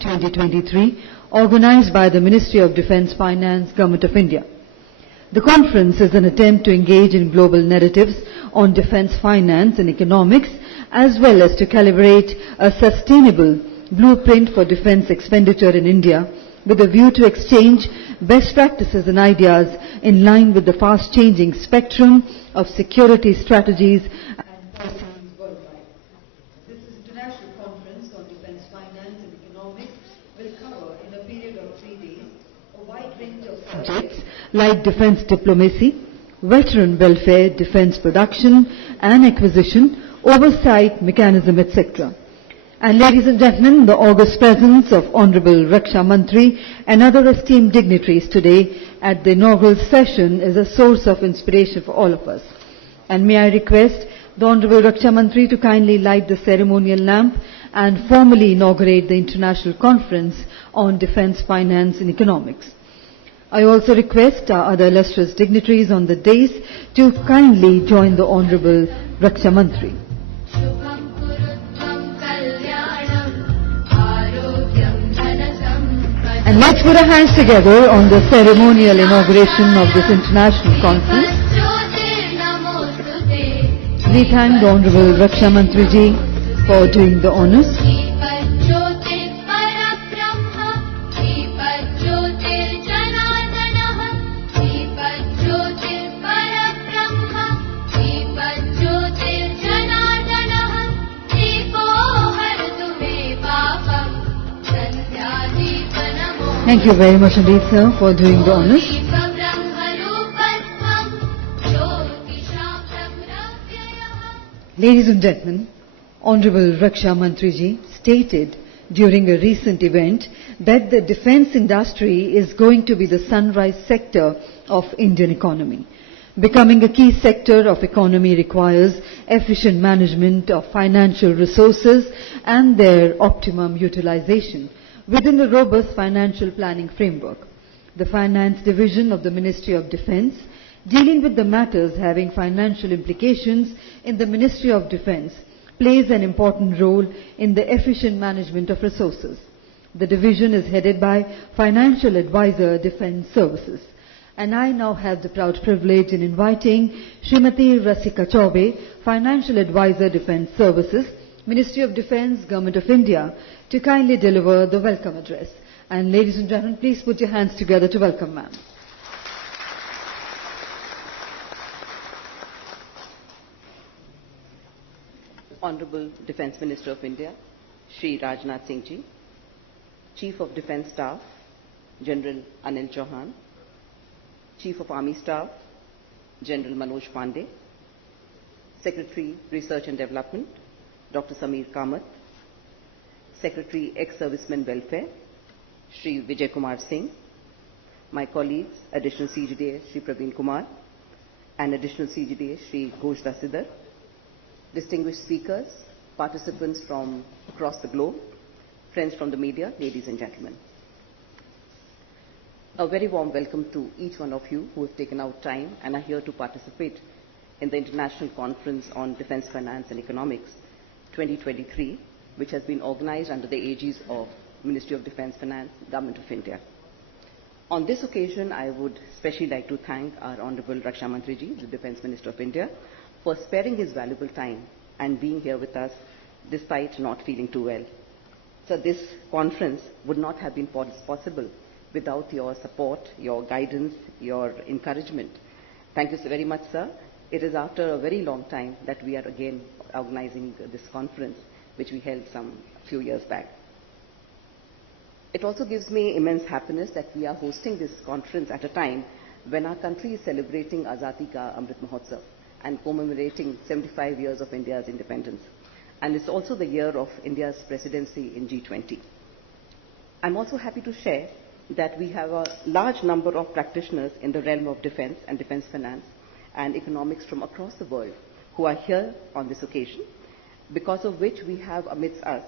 2023, organized by the Ministry of Defence, Finance, Government of India. The conference is an attempt to engage in global narratives on defence finance and economics, as well as to calibrate a sustainable blueprint for defence expenditure in India, with a view to exchange best practices and ideas in line with the fast-changing spectrum of security strategies and policies worldwide. This international conference on defence finance and economics will cover, in a period of 3 days, a wide range of subjects like defence diplomacy, veteran welfare, defence production and acquisition, oversight mechanism, etc. And ladies and gentlemen, the august presence of Honorable Raksha Mantri and other esteemed dignitaries today at the inaugural session is a source of inspiration for all of us. And may I request the Honorable Raksha Mantri to kindly light the ceremonial lamp and formally inaugurate the International Conference on Defence, Finance and Economics. I also request our other illustrious dignitaries on the dais to kindly join the Honorable Raksha Mantri. And let's put our hands together on the ceremonial inauguration of this international conference. We thank the Honorable Raksha Mantri ji for doing the honours. Thank you very much indeed, sir, for doing the honours. Ladies and gentlemen, Honorable Raksha Mantri ji stated during a recent event that the defence industry is going to be the sunrise sector of Indian economy. Becoming a key sector of economy requires efficient management of financial resources and their optimum utilization within a robust financial planning framework. The Finance Division of the Ministry of Defence, dealing with the matters having financial implications in the Ministry of Defence, plays an important role in the efficient management of resources. The division is headed by Financial Advisor Defence Services. And I now have the proud privilege in inviting Srimati Rasika Chaube, Financial Advisor Defence Services, Ministry of Defence, Government of India, to kindly deliver the welcome address. And ladies and gentlemen, please put your hands together to welcome ma'am. Honorable Defence Minister of India, Shri Rajnath Singh ji, Chief of Defence Staff, General Anil Chauhan, Chief of Army Staff, General Manoj Pandey, Secretary Research and Development, Dr. Samir Kamath, Secretary Ex-Servicemen Welfare, Shri Vijay Kumar Singh, my colleagues, Additional CGDA Shri Praveen Kumar, and Additional CGDA Shri Ghosh Dasidhar, distinguished speakers, participants from across the globe, friends from the media, ladies and gentlemen. A very warm welcome to each one of you who have taken out time and are here to participate in the International Conference on Defence, Finance and Economics 2023, which has been organized under the aegis of Ministry of Defence, Finance, Government of India. On this occasion, I would especially like to thank our Honorable Raksha Mantri ji, the Defence Minister of India, for sparing his valuable time and being here with us despite not feeling too well. So this conference would not have been possible without your support, your guidance, your encouragement. Thank you so very much, sir. It is after a very long time that we are again organizing this conference, which we held some few years back. It also gives me immense happiness that we are hosting this conference at a time when our country is celebrating Azadi Ka Amrit Mahotsav and commemorating 75 years of India's independence. And it's also the year of India's presidency in G20. I'm also happy to share that we have a large number of practitioners in the realm of defense and defense finance and economics from across the world who are here on this occasion, because of which we have amidst us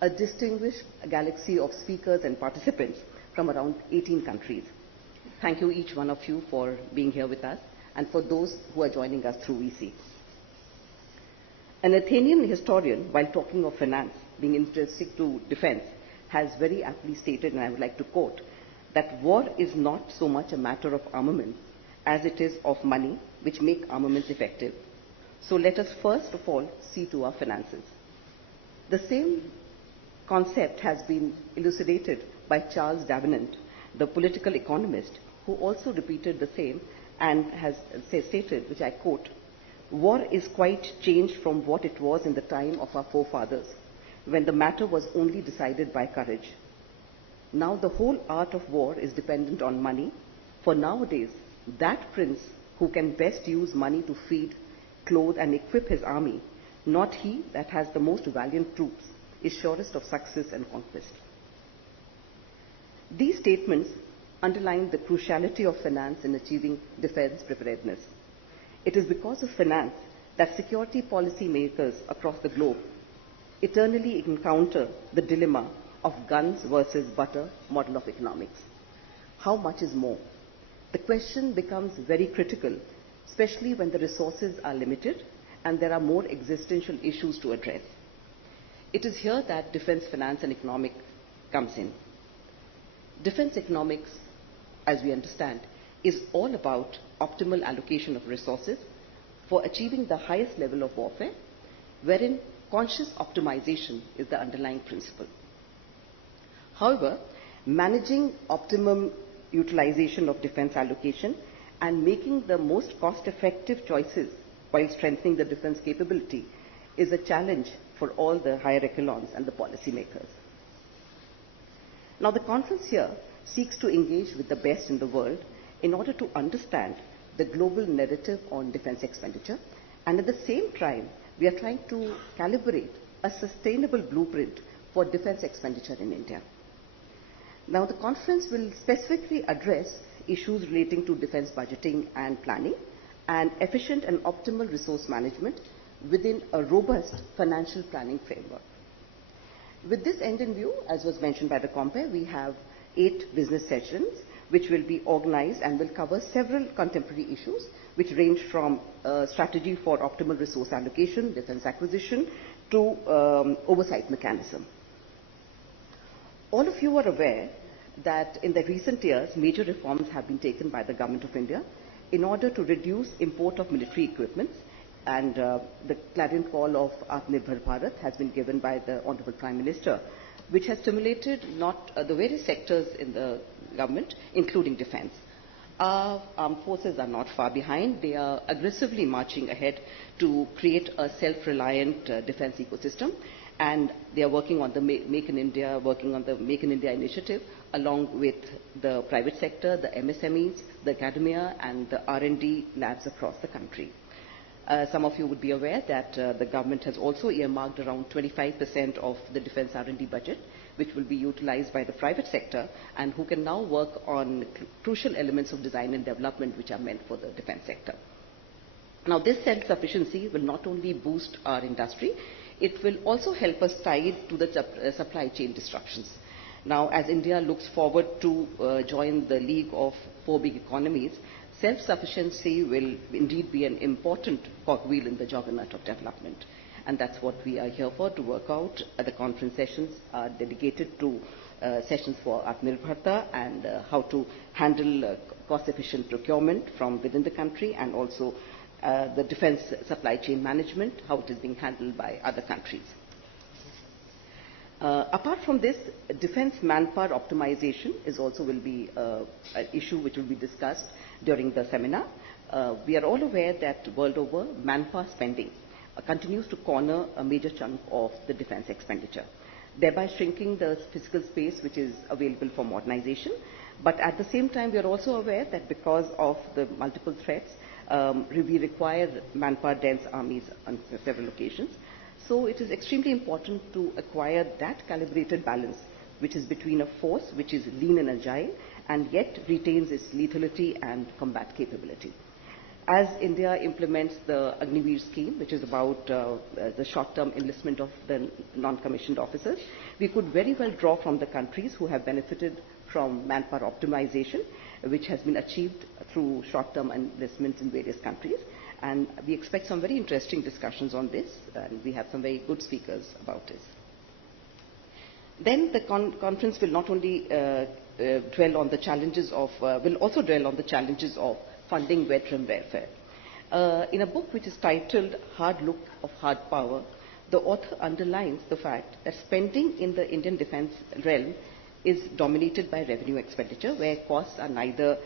a distinguished galaxy of speakers and participants from around 18 countries. Thank you each one of you for being here with us and for those who are joining us through VC. An Athenian historian, while talking of finance being interesting to defense, has very aptly stated, and I would like to quote, that war is not so much a matter of armaments as it is of money, which make armaments effective. So let us first of all see to our finances. The same concept has been elucidated by Charles Davenant, the political economist, who also repeated the same and has stated, which I quote, "War is quite changed from what it was in the time of our forefathers, when the matter was only decided by courage. Now the whole art of war is dependent on money, for nowadays that prince who can best use money to feed, clothe and equip his army, not he that has the most valiant troops, is surest of success and conquest." These statements underline the cruciality of finance in achieving defense preparedness. It is because of finance that security policy makers across the globe eternally encounter the dilemma of guns versus butter model of economics. How much is more? The question becomes very critical, especially when the resources are limited and there are more existential issues to address. It is here that defense finance and economics comes in. Defense economics, as we understand, is all about optimal allocation of resources for achieving the highest level of warfare, wherein conscious optimization is the underlying principle. However, managing optimum utilization of defense allocation and making the most cost-effective choices while strengthening the defense capability is a challenge for all the higher echelons and the policymakers. Now, the conference here seeks to engage with the best in the world in order to understand the global narrative on defense expenditure, and at the same time, we are trying to calibrate a sustainable blueprint for defense expenditure in India. Now, the conference will specifically address issues relating to defense budgeting and planning and efficient and optimal resource management within a robust financial planning framework. With this end in view, as was mentioned by the compere, we have 8 business sessions which will be organized and will cover several contemporary issues which range from strategy for optimal resource allocation, defense acquisition, to oversight mechanism. All of you are aware that in the recent years, major reforms have been taken by the Government of India in order to reduce import of military equipment, and the clarion call of Atmanirbhar Bharat has been given by the Honorable Prime Minister, which has stimulated not the various sectors in the government, including defense. Our armed forces are not far behind. They are aggressively marching ahead to create a self-reliant defense ecosystem, and they are working on the Make in India initiative, along with the private sector, the MSMEs, the academia, and the R&D labs across the country. Some of you would be aware that the government has also earmarked around 25% of the defense R&D budget, which will be utilized by the private sector and who can now work on crucial elements of design and development which are meant for the defense sector. Now, this self-sufficiency will not only boost our industry, it will also help us tie to the supply chain disruptions. Now, as India looks forward to join the league of 4 big economies, self-sufficiency will indeed be an important cogwheel in the juggernaut of development. And that's what we are here for, to work out. The conference sessions are dedicated to sessions for Atmanirbharta and how to handle cost-efficient procurement from within the country, and also the defense supply chain management, how it is being handled by other countries. Apart from this, defense manpower optimization will be an issue which will be discussed during the seminar. We are all aware that world over, manpower spending continues to corner a major chunk of the defense expenditure, thereby shrinking the physical space which is available for modernization. But at the same time, we are also aware that because of the multiple threats, we require manpower-dense armies on several occasions. So it is extremely important to acquire that calibrated balance, which is between a force which is lean and agile and yet retains its lethality and combat capability. As India implements the Agniveer scheme, which is about the short-term enlistment of the non-commissioned officers, we could very well draw from the countries who have benefited from manpower optimization, which has been achieved through short-term enlistments in various countries. And we expect some very interesting discussions on this, and we have some very good speakers about this. Then the conference will not only dwell on the challenges of, will also dwell on the challenges of funding veteran welfare. In a book which is titled Hard Look of Hard Power, the author underlines the fact that spending in the Indian defense realm is dominated by revenue expenditure, where costs are neither,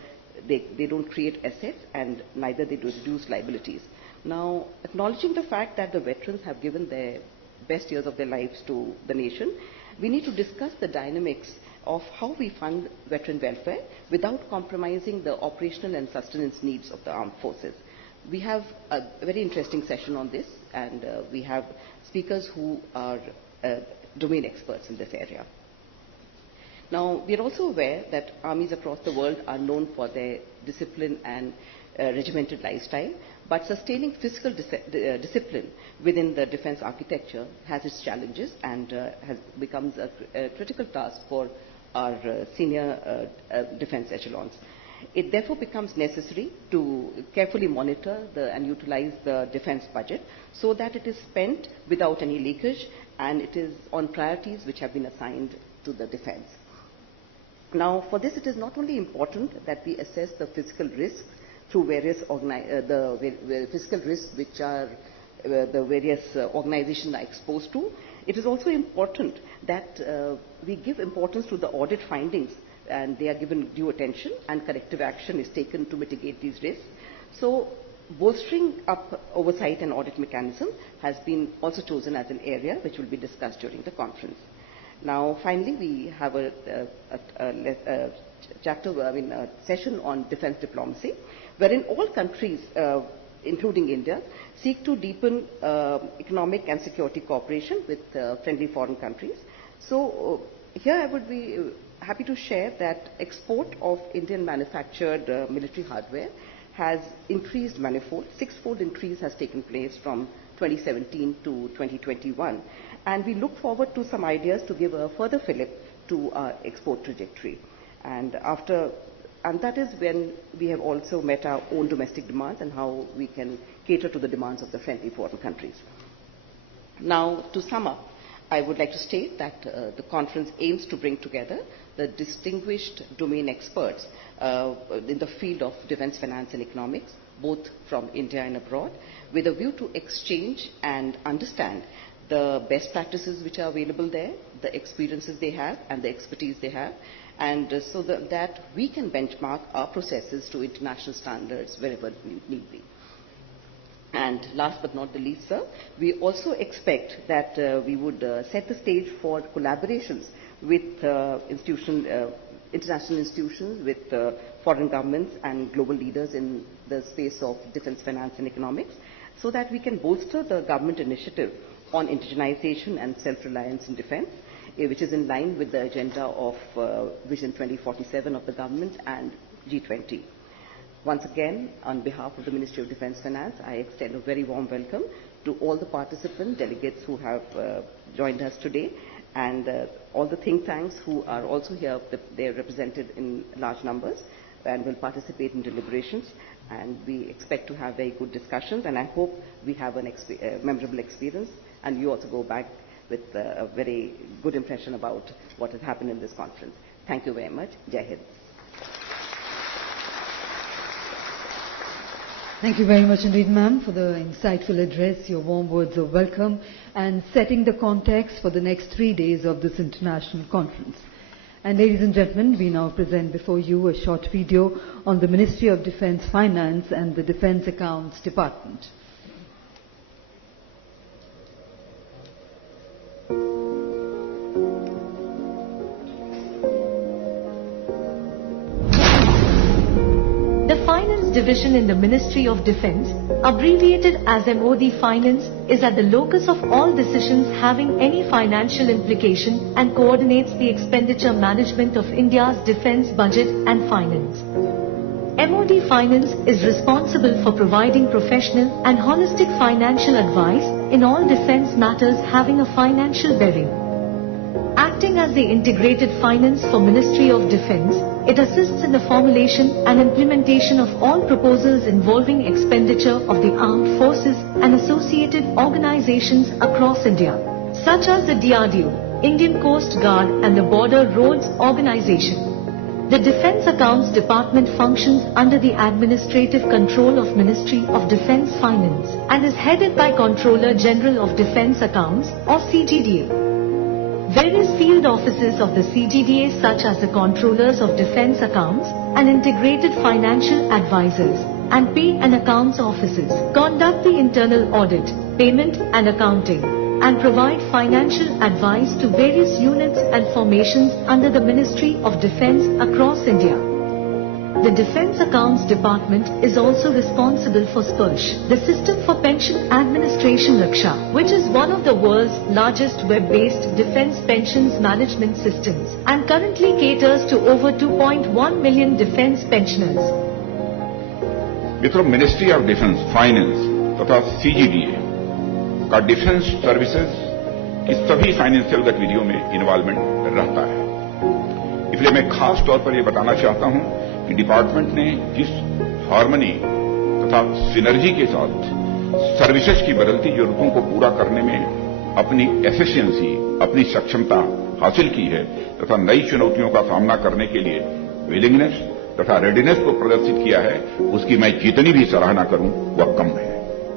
they don't create assets and neither they reduce liabilities. Now, acknowledging the fact that the veterans have given their best years of their lives to the nation, we need to discuss the dynamics of how we fund veteran welfare without compromising the operational and sustenance needs of the armed forces. We have a very interesting session on this, and we have speakers who are domain experts in this area. Now, we are also aware that armies across the world are known for their discipline and regimented lifestyle, but sustaining fiscal discipline within the defense architecture has its challenges and becomes a critical task for our senior defense echelons. It therefore becomes necessary to carefully monitor and utilize the defense budget so that it is spent without any leakage and it is on priorities which have been assigned to the defense. Now, for this, it is not only important that we assess the fiscal risks through various the fiscal risks which are the various organizations are exposed to. It is also important that we give importance to the audit findings and they are given due attention and corrective action is taken to mitigate these risks. So, bolstering up oversight and audit mechanism has been also chosen as an area which will be discussed during the conference. Now, finally, we have a session on defense diplomacy, wherein all countries, including India, seek to deepen economic and security cooperation with friendly foreign countries. So, here I would be happy to share that export of Indian manufactured military hardware has increased manifold. Six-fold increase has taken place from 2017 to 2021. And we look forward to some ideas to give a further fillip to our export trajectory. And that is when we have also met our own domestic demands and how we can cater to the demands of the friendly foreign countries. Now, to sum up, I would like to state that the conference aims to bring together the distinguished domain experts in the field of defense finance and economics, both from India and abroad, with a view to exchange and understand the best practices which are available there, the experiences they have and the expertise they have, and so that we can benchmark our processes to international standards wherever need be. And last but not the least, sir, we also expect that we would set the stage for collaborations with international institutions, with foreign governments and global leaders in the space of defense finance and economics, so that we can bolster the government initiative on indigenization and self-reliance in defense, which is in line with the agenda of Vision 2047 of the government and G20. Once again, on behalf of the Ministry of Defense Finance, I extend a very warm welcome to all the participant delegates who have joined us today and all the think tanks who are also here. They are represented in large numbers and will participate in deliberations. And we expect to have very good discussions, and I hope we have a memorable experience and you also go back with a very good impression about what has happened in this conference. Thank you very much. Jai Hind. Thank you very much indeed, ma'am, for the insightful address, your warm words of welcome, and setting the context for the next 3 days of this international conference. And ladies and gentlemen, we now present before you a short video on the Ministry of Defence Finance and the Defence Accounts Department. The Finance Division in the Ministry of Defence, abbreviated as MOD Finance, is at the locus of all decisions having any financial implication and coordinates the expenditure management of India's defence budget and finance. MOD Finance is responsible for providing professional and holistic financial advice in all defence matters having a financial bearing. Acting as the integrated finance for Ministry of Defence, it assists in the formulation and implementation of all proposals involving expenditure of the armed forces and associated organizations across India, such as the DRDO, Indian Coast Guard and the Border Roads Organization. The Defence Accounts Department functions under the administrative control of Ministry of Defence Finance and is headed by Controller General of Defence Accounts or CGDA. Various field offices of the CGDA such as the Controllers of Defence Accounts and Integrated Financial Advisors and Pay and Accounts offices conduct the internal audit, payment and accounting, and provide financial advice to various units and formations under the Ministry of Defence across India. The Defence Accounts Department is also responsible for SPERSH, the System for Pension Administration Raksha, which is one of the world's largest web-based defence pensions management systems and currently caters to over 2.1 million defence pensioners. मित्रों, ministry of defence finance तथा सीजीडीए का defence services की सभी financial गतिविधियों में involvement रहता है। इसलिए मैं खास तौर पर यह बताना चाहता हूं कि डिपार्टमेंट ने जिस हार्मनी तथा सिनर्जी के साथ सर्विसेज की बदलती जरूरतों को पूरा करने में अपनी एफिशिएंसी, अपनी सक्षमता हासिल की है तथा नई चुनौतियों का सामना करने के लिए विलिंगनेस तथा रेडीनेस को प्रदर्शित किया है, उसकी मैं जितनी भी सराहना करूं वह कम है।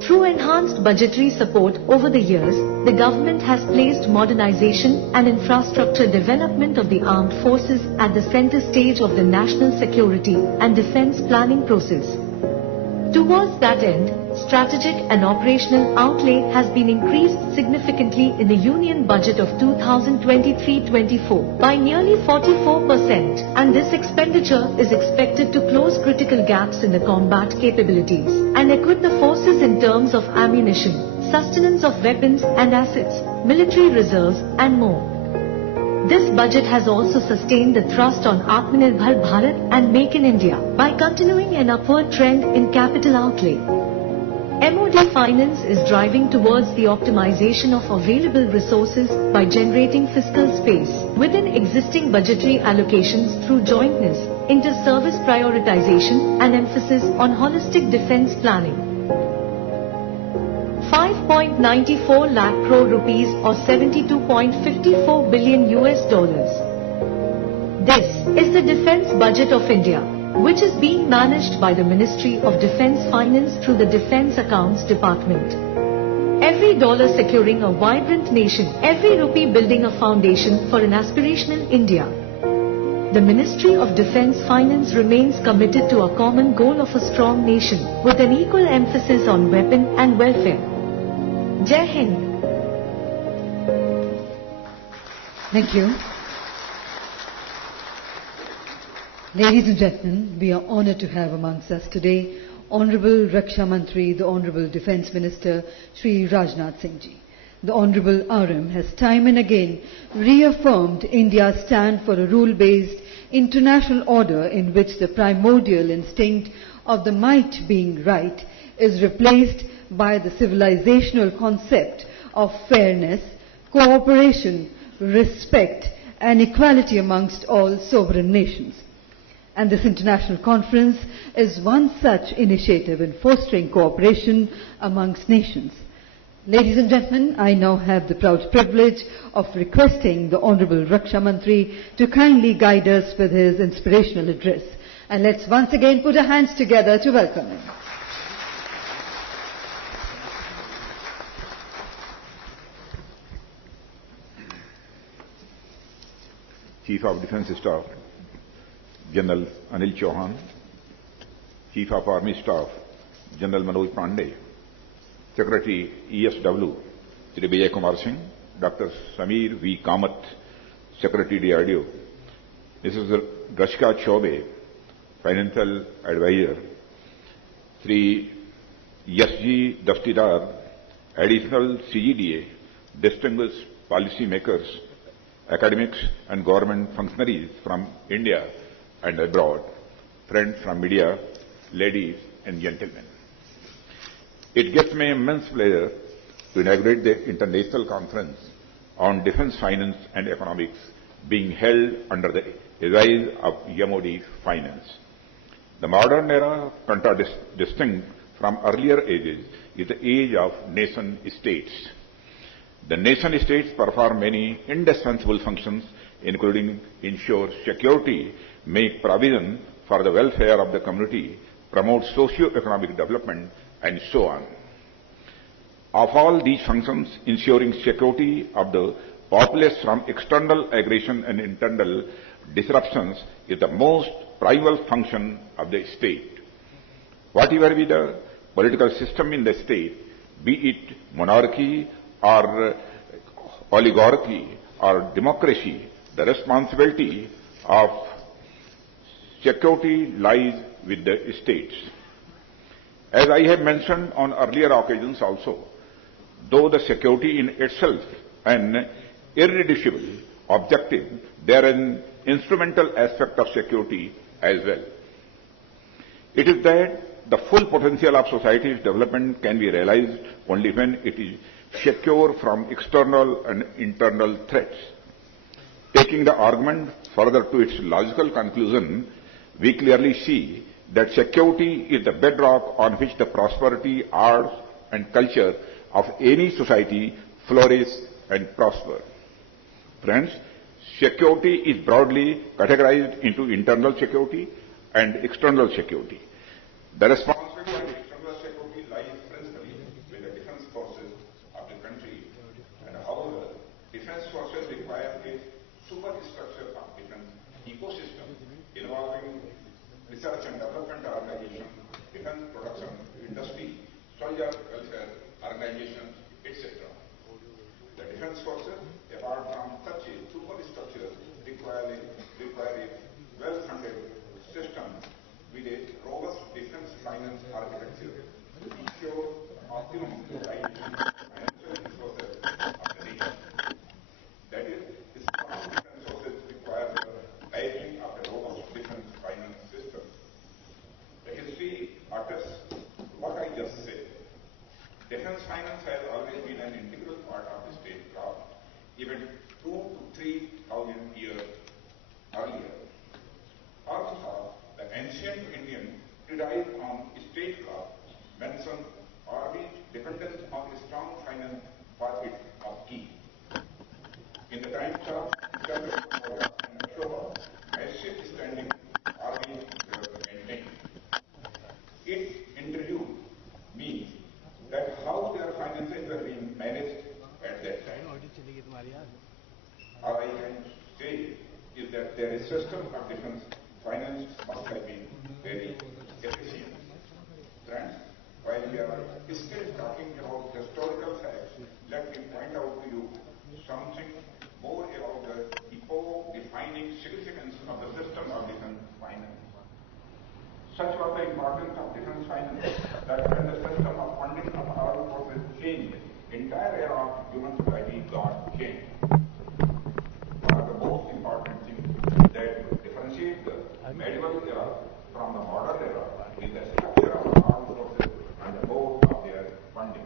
Through enhanced budgetary support over the years, the government has placed modernization and infrastructure development of the armed forces at the center stage of the national security and defense planning process. Towards that end, strategic and operational outlay has been increased significantly in the Union Budget of 2023-24 by nearly 44%, and this expenditure is expected to close critical gaps in the combat capabilities and equip the forces in terms of ammunition, sustenance of weapons and assets, military reserves and more. This budget has also sustained the thrust on Atmanirbhar Bharat and Make in India by continuing an upward trend in capital outlay. MOD Finance is driving towards the optimization of available resources by generating fiscal space within existing budgetary allocations through jointness, inter-service prioritization and emphasis on holistic defense planning. 5.94 lakh crore rupees or 72.54 billion US dollars. This is the defense budget of India, which is being managed by the Ministry of Defence Finance through the Defence Accounts Department. Every dollar securing a vibrant nation, every rupee building a foundation for an aspirational India. The Ministry of Defence Finance remains committed to a common goal of a strong nation with an equal emphasis on weapon and welfare. Jai Hind. Thank you. Ladies and gentlemen, we are honoured to have amongst us today Honourable Raksha Mantri, the Honourable Defence Minister, Shri Rajnath Singh ji. The Honourable RM has time and again reaffirmed India's stand for a rule-based international order in which the primordial instinct of the might being right is replaced by the civilizational concept of fairness, cooperation, respect and equality amongst all sovereign nations. And this international conference is one such initiative in fostering cooperation amongst nations. Ladies and gentlemen, I now have the proud privilege of requesting the Honourable Raksha Mantri to kindly guide us with his inspirational address. And let's once again put our hands together to welcome him. Chief of Defence Staff, General Anil Chauhan, Chief of Army Staff, General Manoj Pandey, Secretary ESW, Shri Vijay Kumar Singh, Dr. Samir V. Kamath, Secretary DRDO, Mrs. Rashka Chaube, Financial Advisor, Shri Yasji Dastidar, Additional CGDA, distinguished policy makers, academics and government functionaries from India and abroad, friends from media, ladies and gentlemen. It gives me immense pleasure to inaugurate the International Conference on Defence Finance and Economics being held under the aegis of MOD Finance. The modern era, contradistinct from earlier ages, is the age of nation-states. The nation states perform many indispensable functions, including ensure security, make provision for the welfare of the community, promote socio-economic development, and so on. Of all these functions, ensuring security of the populace from external aggression and internal disruptions is the most primal function of the state. Whatever be the political system in the state, be it monarchy or oligarchy or democracy, the responsibility of security lies with the states. As I have mentioned on earlier occasions also, though the security in itself an irreducible objective, there is an instrumental aspect of security as well. It is that the full potential of society's development can be realized only when it is secure from external and internal threats. Taking the argument further to its logical conclusion, we clearly see that security is the bedrock on which the prosperity, arts, and culture of any society flourish and prosper. Friends, security is broadly categorized into internal security and external security. The responsibility of external security lies principally with the defense forces of the country, and however, defense forces require a superstructure of defense ecosystem involving research and development organization, defense production industry, soldier welfare organizations, etc. The defense forces, apart from such a superstructure, require a well-funded system with a robust defense finance architecture to ensure optimum utilization of financial resources of the nation. That is, the strong defense forces require the backing of a robust defense finance system. The history attests what I just said. Defense finance has always been an integral part of the statecraft, even 2,000 to 3,000 years earlier. Also, the ancient Indian treatise on statecraft mentioned army dependence on a strong finance for its upkeep. In the times of Chandra and Ashoka, massive standing armies were maintained. Its interlude means that how their finances were being managed at that time. All I can say is that their system of defense finance must have been very efficient. Friends, while we are still talking about historical facts, let me point out to you something more about the epoch-defining significance of the system of defense finance. Such was the importance of defense finance that when the system of funding of armed forces changed, entire era of human society got changed. One of the most important things that differentiate the medieval era from the modern era is the structure of armed forces and the mode of their funding.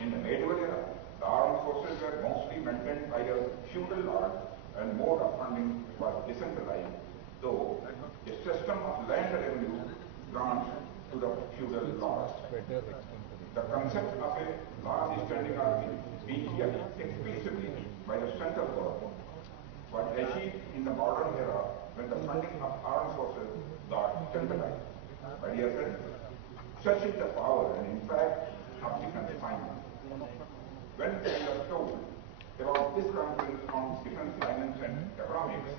In the medieval era, the armed forces were mostly maintained by a feudal lord and mode of funding was decentralized, though a system of land revenue grants to the feudal lords. The concept of a large standing army being here explicitly by the central government was achieved in the modern era when the funding of armed forces got centralized. My dear friends, such is the power and impact of defense finance. When we are told about this conference on defense finance and economics,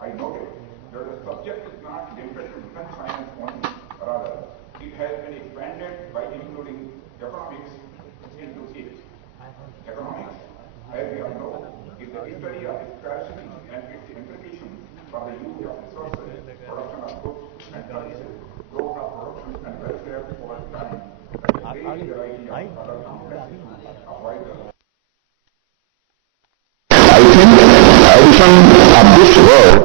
I noted that the subject is not limited to defense finance only, rather it has been expanded by including economics into it. Economics, as we all know, is the study of scarcity and its implications for the use of resources, production of goods and services, growth of production and welfare over time, and a great variety of other complexities of wider. I think the addition of this word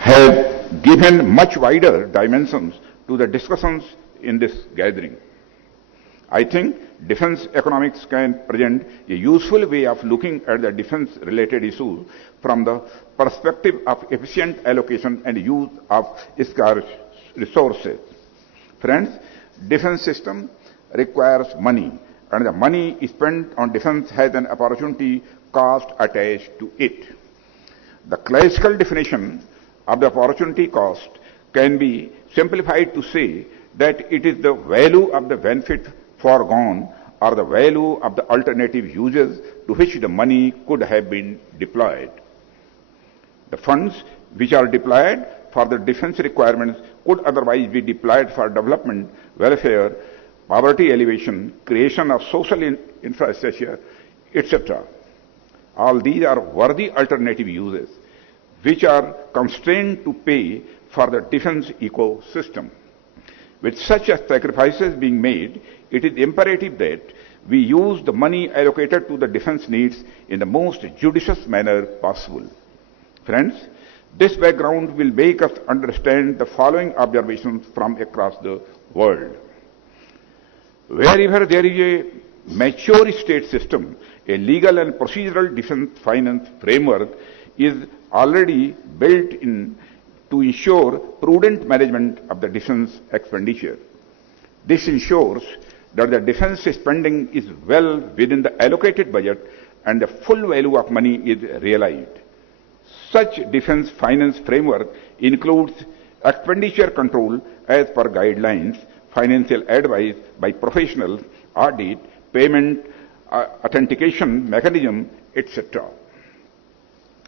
has given much wider dimensions to the discussions in this gathering. I think defense economics can present a useful way of looking at the defense-related issues from the perspective of efficient allocation and use of scarce resources. Friends, defense system requires money, and the money spent on defense has an opportunity cost attached to it. The classical definition of the opportunity cost can be simplified to say that it is the value of the benefit foregone or the value of the alternative uses to which the money could have been deployed. The funds which are deployed for the defense requirements could otherwise be deployed for development, welfare, poverty alleviation, creation of social infrastructure, etc. All these are worthy alternative uses which are constrained to pay for the defense ecosystem. With such sacrifices being made, it is imperative that we use the money allocated to the defense needs in the most judicious manner possible. Friends, this background will make us understand the following observations from across the world. Wherever there is a mature state system, a legal and procedural defense finance framework is already built in to ensure prudent management of the defense expenditure. This ensures that the defense spending is well within the allocated budget and the full value of money is realized. Such defense finance framework includes expenditure control as per guidelines, financial advice by professionals, audit, payment, authentication mechanism, etc.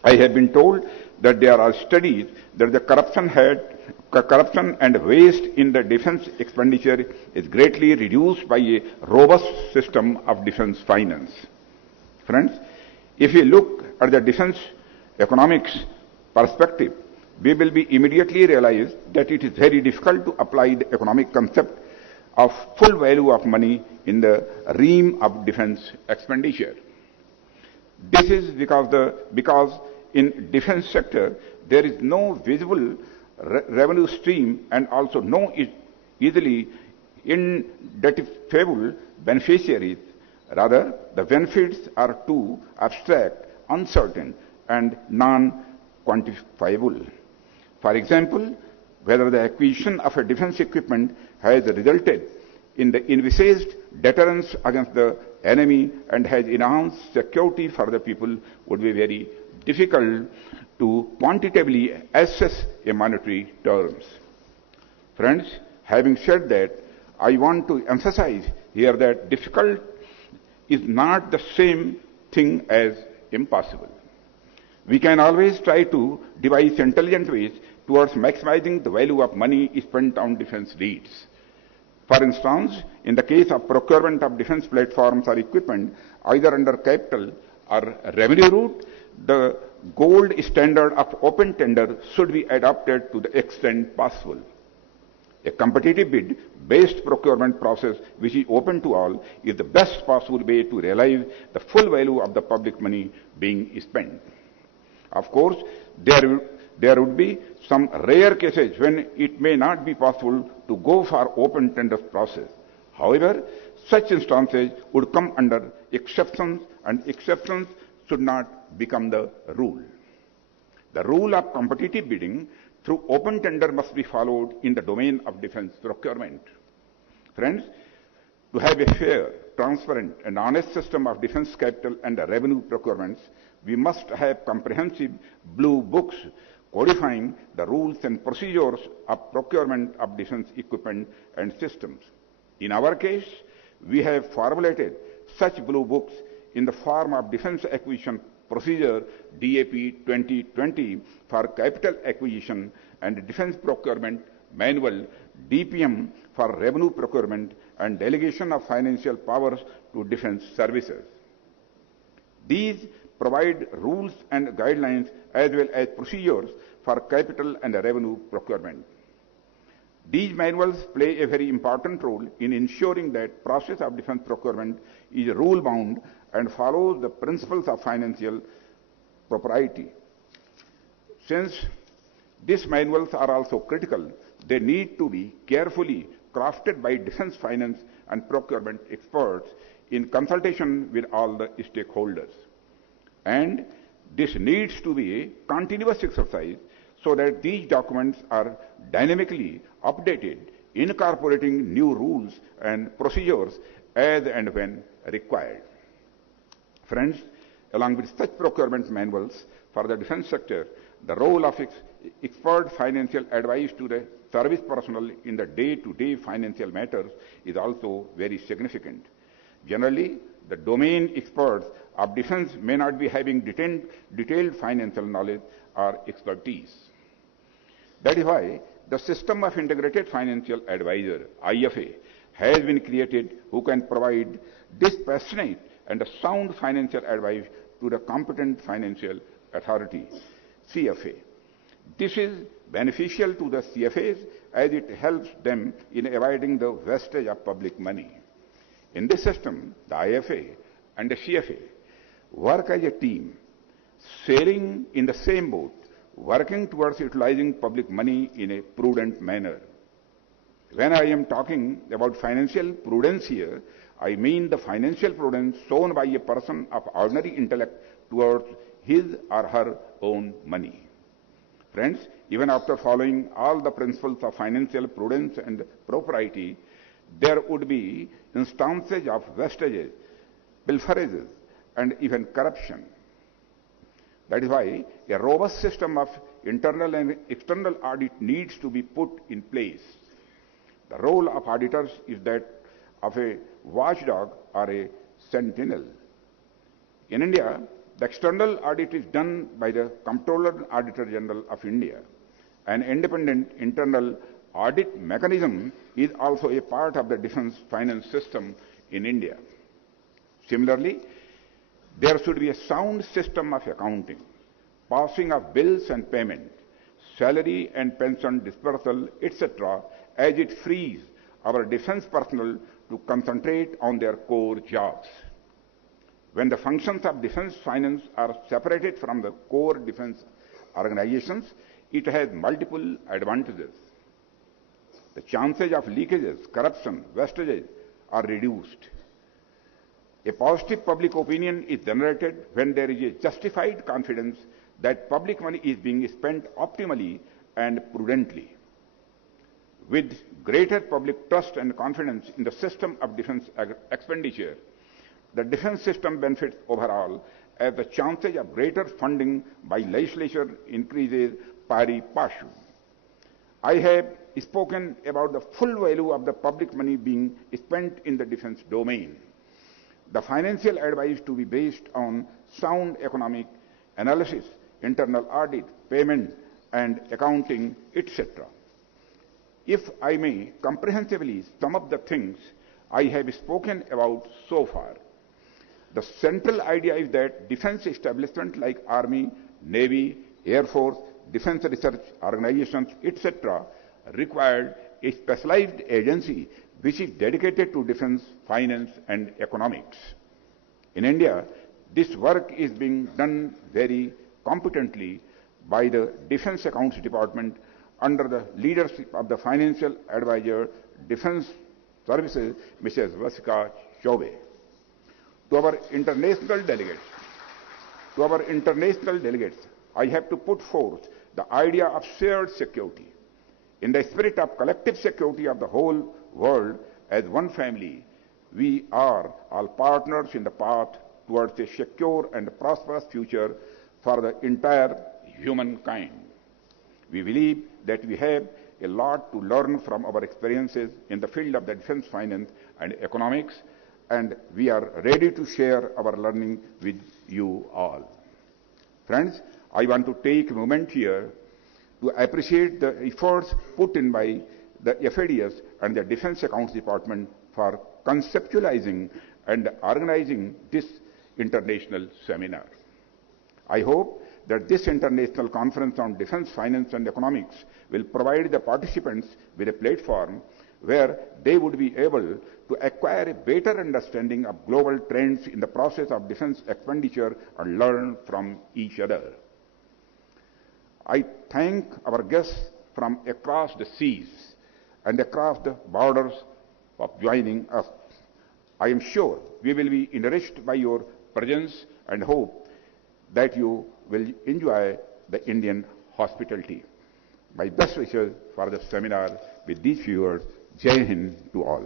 I have been told that there are studies that the corruption and waste in the defense expenditure is greatly reduced by a robust system of defense finance. Friends, if you look at the defense economics perspective, we will be immediately realize that it is very difficult to apply the economic concept of full value of money in the realm of defense expenditure. This is because in defense sector there is no visible revenue stream and also no easily identifiable beneficiaries. Rather, the benefits are too abstract, uncertain, and non-quantifiable. For example, whether the acquisition of a defense equipment has resulted in the envisaged deterrence against the enemy and has enhanced security for the people would be very difficult to quantitatively assess in monetary terms. Friends, having said that, I want to emphasize here that difficult is not the same thing as impossible. We can always try to devise intelligent ways towards maximizing the value of money spent on defense needs. For instance, in the case of procurement of defense platforms or equipment, either under capital or revenue route, the gold standard of open tender should be adopted to the extent possible. A competitive bid-based procurement process which is open to all is the best possible way to realize the full value of the public money being spent. Of course, there would be some rare cases when it may not be possible to go for open tender process. However, such instances would come under exceptions, and exceptions should not become the rule. The rule of competitive bidding through open tender must be followed in the domain of defense procurement. Friends, to have a fair, transparent, and honest system of defense capital and revenue procurements, we must have comprehensive blue books codifying the rules and procedures of procurement of defense equipment and systems. In our case, we have formulated such blue books in the form of Defense Acquisition Procedure DAP 2020 for capital acquisition and Defense Procurement Manual DPM for revenue procurement and delegation of financial powers to defense services. These provide rules and guidelines as well as procedures for capital and revenue procurement. These manuals play a very important role in ensuring that process of defense procurement is rule-bound and follows the principles of financial propriety. Since these manuals are also critical, they need to be carefully crafted by defense finance and procurement experts in consultation with all the stakeholders. And this needs to be a continuous exercise so that these documents are dynamically updated, incorporating new rules and procedures as and when required. Friends, along with such procurement manuals for the defense sector, the role of expert financial advice to the service personnel in the day-to-day financial matters is also very significant. Generally, the domain experts of defense may not be having detailed financial knowledge or expertise. That is why the system of integrated financial advisor, IFA, has been created who can provide dispassionate and sound financial advice to the competent financial authority, CFA. This is beneficial to the CFAs as it helps them in avoiding the wastage of public money. In this system, the IFA and the CFA work as a team, sailing in the same boat, working towards utilizing public money in a prudent manner. When I am talking about financial prudence here, I mean the financial prudence shown by a person of ordinary intellect towards his or her own money. Friends, even after following all the principles of financial prudence and propriety, there would be instances of wastages, pilferages, and even corruption. That is why a robust system of internal and external audit needs to be put in place. The role of auditors is that of a watchdog or a sentinel. In India, the external audit is done by the Comptroller and Auditor General of India. An independent internal audit mechanism is also a part of the defense finance system in India. Similarly, there should be a sound system of accounting, passing of bills and payment, salary and pension dispersal, etc., as it frees our defense personnel to concentrate on their core jobs. When the functions of defense finance are separated from the core defense organizations, it has multiple advantages. The chances of leakages, corruption, wastages are reduced. A positive public opinion is generated when there is a justified confidence that public money is being spent optimally and prudently. With greater public trust and confidence in the system of defense expenditure, the defense system benefits overall as the chances of greater funding by legislature increases pari passu. I have spoken about the full value of the public money being spent in the defense domain. The financial advice to be based on sound economic analysis, internal audit, payment and accounting, etc. If I may comprehensively sum up the things I have spoken about so far, the central idea is that defense establishments like Army, Navy, Air Force, defense research organizations, etc. required a specialized agency which is dedicated to defense, finance and economics. In India, this work is being done very competently by the Defense Accounts Department under the leadership of the Financial Advisor, Defense Services, Mrs. Vasika Chaube. To our international delegates, I have to put forth the idea of shared security. In the spirit of collective security of the whole world as one family, we are all partners in the path towards a secure and prosperous future for the entire humankind. We believe that we have a lot to learn from our experiences in the field of the defense finance and economics, and we are ready to share our learning with you all. Friends, I want to take a moment here to appreciate the efforts put in by the FADS and the Defense Accounts Department for conceptualizing and organizing this international seminar. I hope that this international conference on defense finance and economics will provide the participants with a platform where they would be able to acquire a better understanding of global trends in the process of defense expenditure and learn from each other. I thank our guests from across the seas and across the borders for joining us. I am sure we will be enriched by your presence and hope that you will enjoy the Indian hospitality. My best wishes for the seminar with these few words. Jai Hind to all.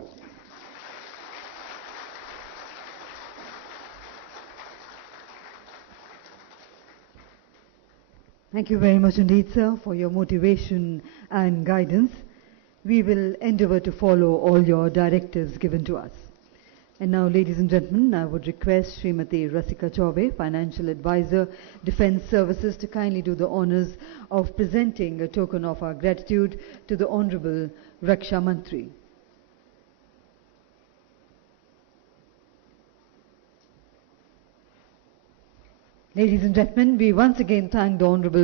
Thank you very much indeed, sir, for your motivation and guidance. We will endeavour to follow all your directives given to us. And now, ladies and gentlemen, I would request Srimati Rasika Chaube, Financial Advisor, Defence Services, to kindly do the honours of presenting a token of our gratitude to the Honourable Raksha Mantri. Ladies and gentlemen, we once again thank the Honourable